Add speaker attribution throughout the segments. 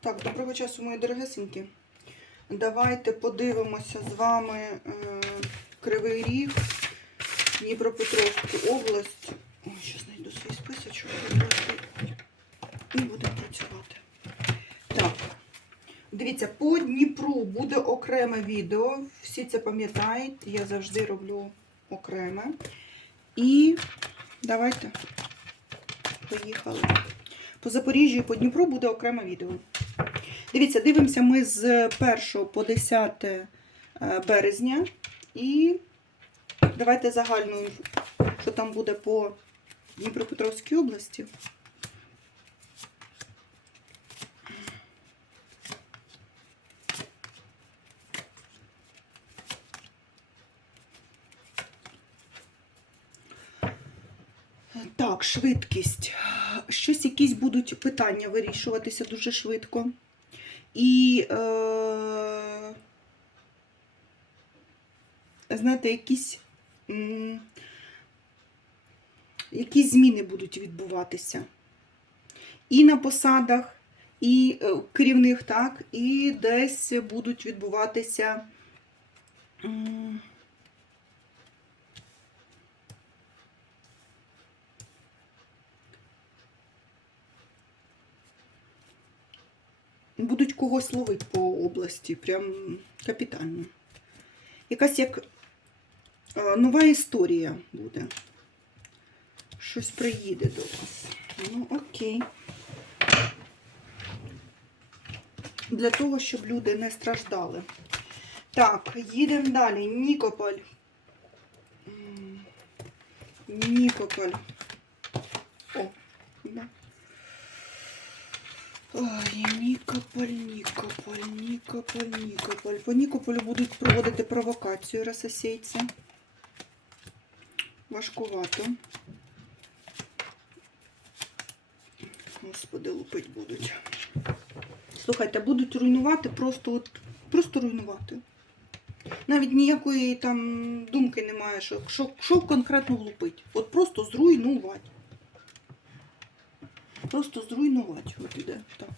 Speaker 1: Так, доброго часу, мої дорогесенькі. Давайте подивимося з вами е, Кривий Ріг, Дніпропетровську область. Ой, зараз знайду свій списочок і будемо працювати. Так, дивіться, по Дніпру буде окреме відео. Всі це пам'ятають, я завжди роблю окреме. І давайте поїхали. По Запоріжжю і по Дніпру буде окреме відео. Дивіться, дивимося ми з 1 по 10 е, березня. І давайте загальну, що там буде по Дніпропетровській області. Так, швидкість. Щось якісь будуть питання вирішуватися дуже швидко. І, е, знаєте, якісь, м, якісь зміни будуть відбуватися. І на посадах, і е, керівних, так, і десь будуть відбуватися. м, будуть когось ловити по області, прям капітально. Якась як е, нова історія буде. Щось приїде до вас. Ну, окей. Для того, щоб люди не страждали. Так, їдемо далі. Нікополь. Нікополь. О, да. Ой, Нікополь, Нікополь, Нікополь, Нікополь. По Нікополю будуть проводити провокацію рососейці. Важкувато. Господи, лупить будуть. Слухайте, будуть руйнувати просто от, просто руйнувати. Навіть ніякої там думки немає, що, що, що конкретно влупить. От просто зруйнувати. Просто зруйнувати. От іде. Так.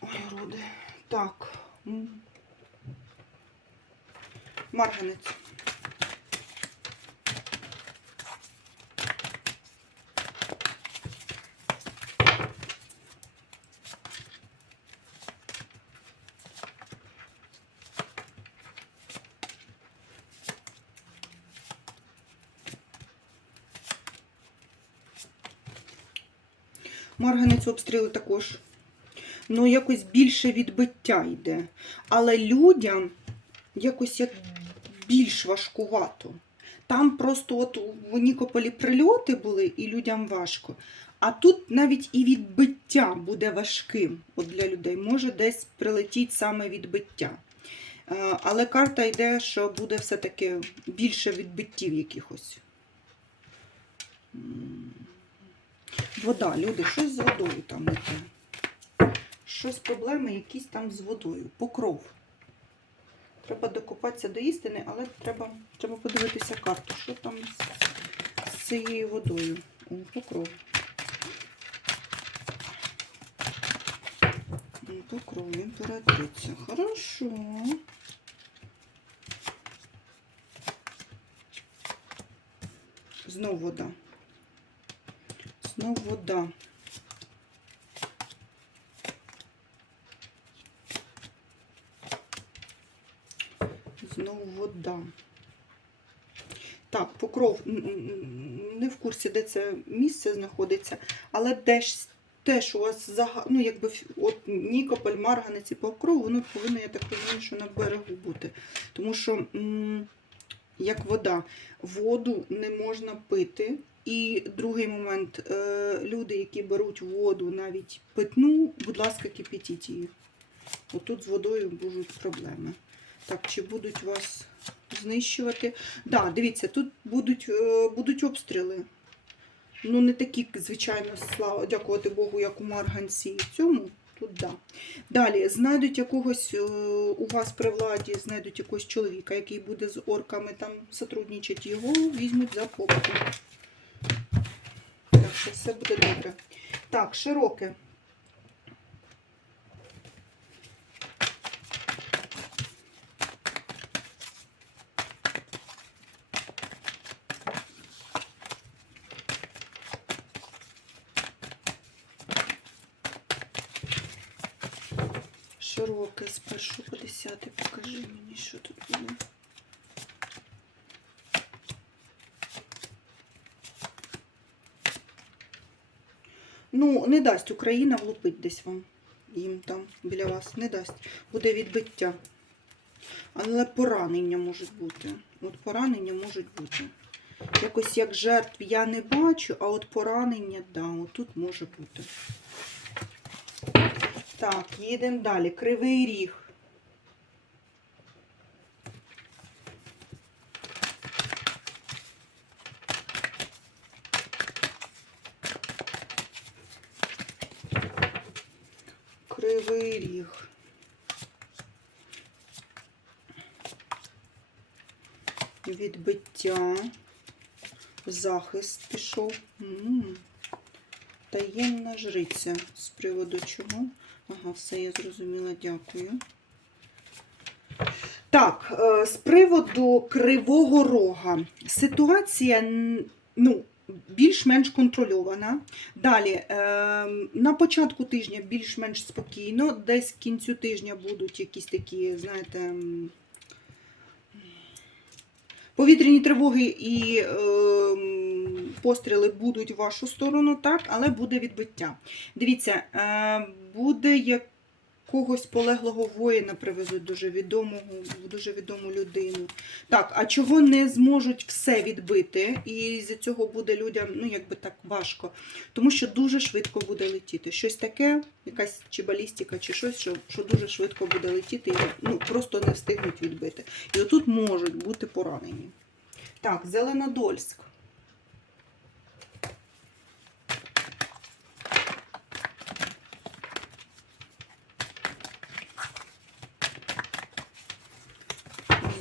Speaker 1: Ой, роди. Так. Марганець. Марганець обстріли також. Ну, якось більше відбиття йде. Але людям якось як більш важкувато. Там просто от в Нікополі прильоти були і людям важко. А тут навіть і відбиття буде важким от для людей. Може десь прилетіть саме відбиття. Е, Але карта йде, що буде все-таки більше відбиттів якихось. Вода, люди, щось з водою там не те. Щось проблеми якісь там з водою. Покров. Треба докопатися до істини, але треба, треба подивитися карту, що там з, з цією водою. О, покров. Покров, імператриця. Хорошо. Знов вода. Знов вода. Знов вода. Так, покров не в курсі, де це місце знаходиться, але теж, теж у вас зага... ну, якби от Нікополь, Марганець і покров, воно повинно, я так розумію, що на берегу бути. Тому що, як вода, воду не можна пити. І другий момент, е, люди, які беруть воду, навіть питну, будь ласка, кипятіть її. Отут з водою будуть проблеми. Так, чи будуть вас знищувати? Да, дивіться, тут будуть, е, будуть обстріли. Ну, не такі, звичайно, слава, дякувати Богу, як у Марганці цьому. Тут да. Далі знайдуть якогось е, у вас при владі, знайдуть якогось чоловіка, який буде з орками там сотрудничати, його візьмуть за попу. Так що все буде добре. Так, широке. Широке з першого по десятий. Покажи мені, що тут буде. Ну, не дасть Україна влупить десь вам. Їм там біля вас не дасть. Буде відбиття. Але поранення можуть бути. От поранення можуть бути. Якось як жертв я не бачу, а от поранення, да, от тут може бути. Так, їдемо далі. Кривий ріг. Кривий ріг. Відбиття. Захист пішов. М. Таємна жриця. З приводу чого? Ага, все, я зрозуміла, дякую. Так, е, з приводу Кривого Рога. Ситуація ну, більш-менш контрольована. Далі, е, на початку тижня більш-менш спокійно, десь к кінцю тижня будуть якісь такі, знаєте, повітряні тривоги і е, постріли будуть в вашу сторону, так, але буде відбиття. Дивіться, е, буде якогось полеглого воїна привезуть дуже відомого, дуже відому людину. Так, а чого не зможуть все відбити, і з цього буде людям, ну якби так важко, тому що дуже швидко буде летіти. Щось таке, якась чи балістика, чи щось, що, що дуже швидко буде летіти, і ну, просто не встигнуть відбити. І отут можуть бути поранені. Так, Зеленодольськ.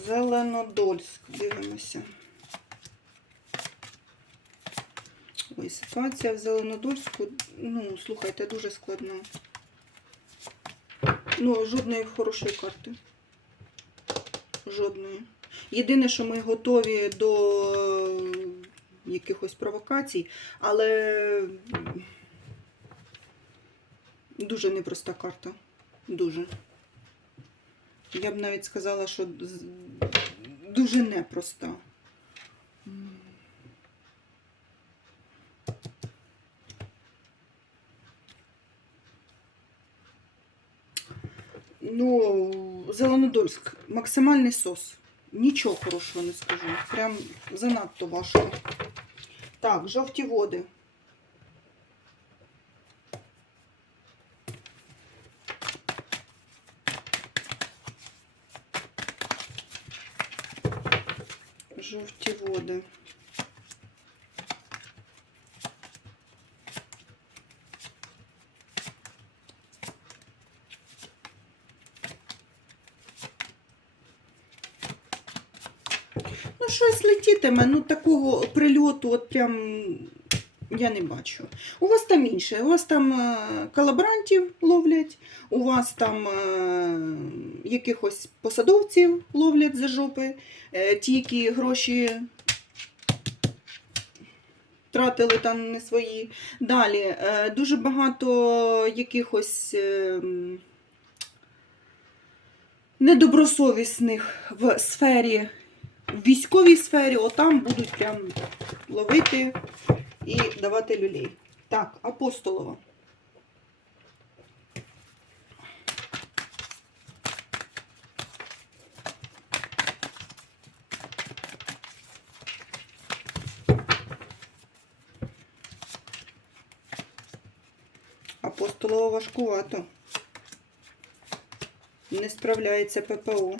Speaker 1: Зеленодольськ. Дивимося. Ой, ситуація в Зеленодольську, ну, слухайте, дуже складна. Ну, жодної хорошої карти. Жодної. Єдине, що ми готові до якихось провокацій, але дуже непроста карта. Дуже. Я б навіть сказала, що дуже непроста. Ну, Зеленодольськ, максимальний сос. Нічого хорошого не скажу. Прям занадто важко. Так, жовті води. Жовті води. Ну, щось летітиме, ну такого прильоту, от прям я не бачу. У вас там інше. У вас там е, колаборантів ловлять, у вас там е, якихось посадовців ловлять за жопи, е, ті, які гроші тратили там не свої. Далі дуже багато якихось. Недобросовісних в сфері в військовій сфері, отам будуть прям ловити і давати люлей. Так, апостолова. Апостолова важкувато. Не справляється ППО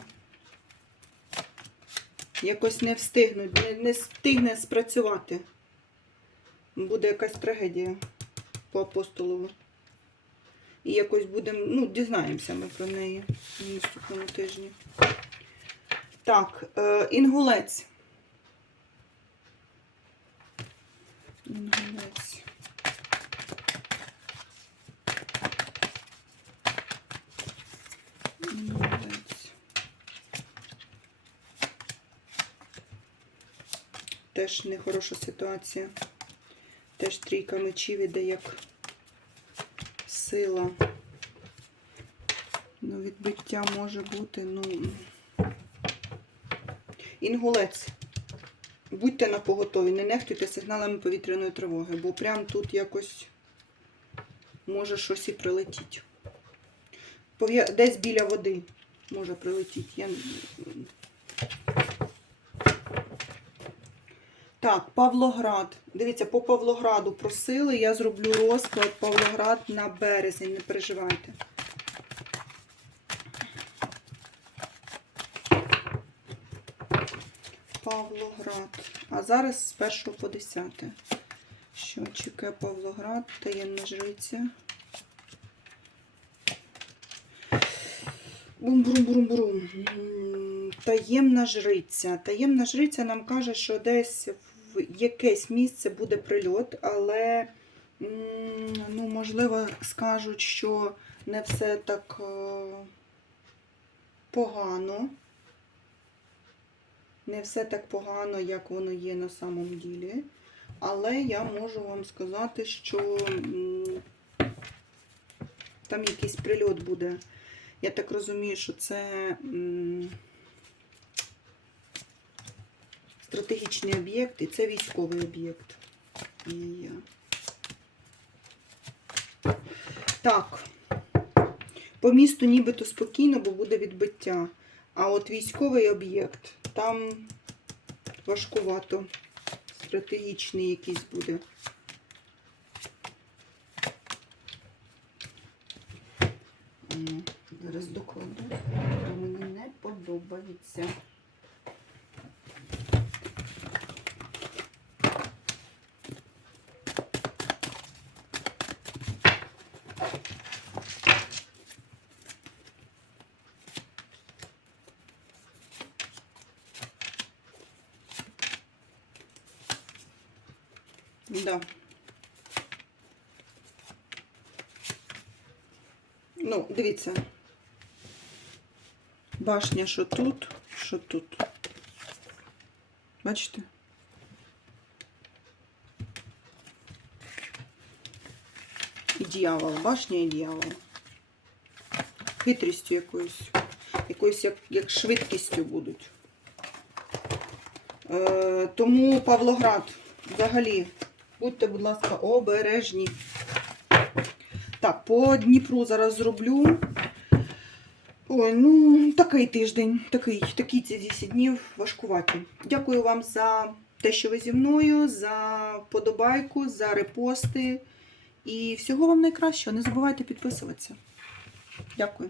Speaker 1: якось не встигнуть, не, не встигне спрацювати буде якась трагедія по апостолову. І якось будемо, ну, дізнаємося ми про неї на наступному тижні. Так, е, інгулець. Інгулець. Інгулець. Теж нехороша ситуація. Теж трійка мечів іде як сила. Ну, відбиття може бути, ну. Інгулець. Будьте на поготові, не нехтуйте сигналами повітряної тривоги, бо прям тут якось може щось і прилетіть. Десь біля води може прилетіти. Я... Так, Павлоград. Дивіться, по Павлограду просили, я зроблю розклад Павлоград на березень, не переживайте. Павлоград. А зараз з 1 по 10. Що чекає Павлоград, таємна жриця. Бум-бурум-бурум-бурум. Таємна жриця. Таємна жриця нам каже, що десь якесь місце буде прильот, але ну, можливо скажуть, що не все так е, погано. Не все так погано, як воно є на самом ділі. Але я можу вам сказати, що там якийсь прильот буде. Я так розумію, що це стратегічний об'єкт і це військовий об'єкт. Так. По місту нібито спокійно, бо буде відбиття. А от військовий об'єкт там важкувато. Стратегічний якийсь буде. Зараз докладу, бо мені не подобається. Да. Ну, дивіться. Башня, що тут, що тут. Бачите? І дьявол, башня і дьявол. Хитрістю якоюсь, якоюсь як, як швидкістю будуть. Е, тому Павлоград, взагалі, будьте, будь ласка, обережні. Так, по Дніпру зараз зроблю. Ой, ну, такий тиждень, такий, такі ці 10 днів важкуваті. Дякую вам за те, що ви зі мною, за подобайку, за репости. І всього вам найкращого. Не забувайте підписуватися. Дякую.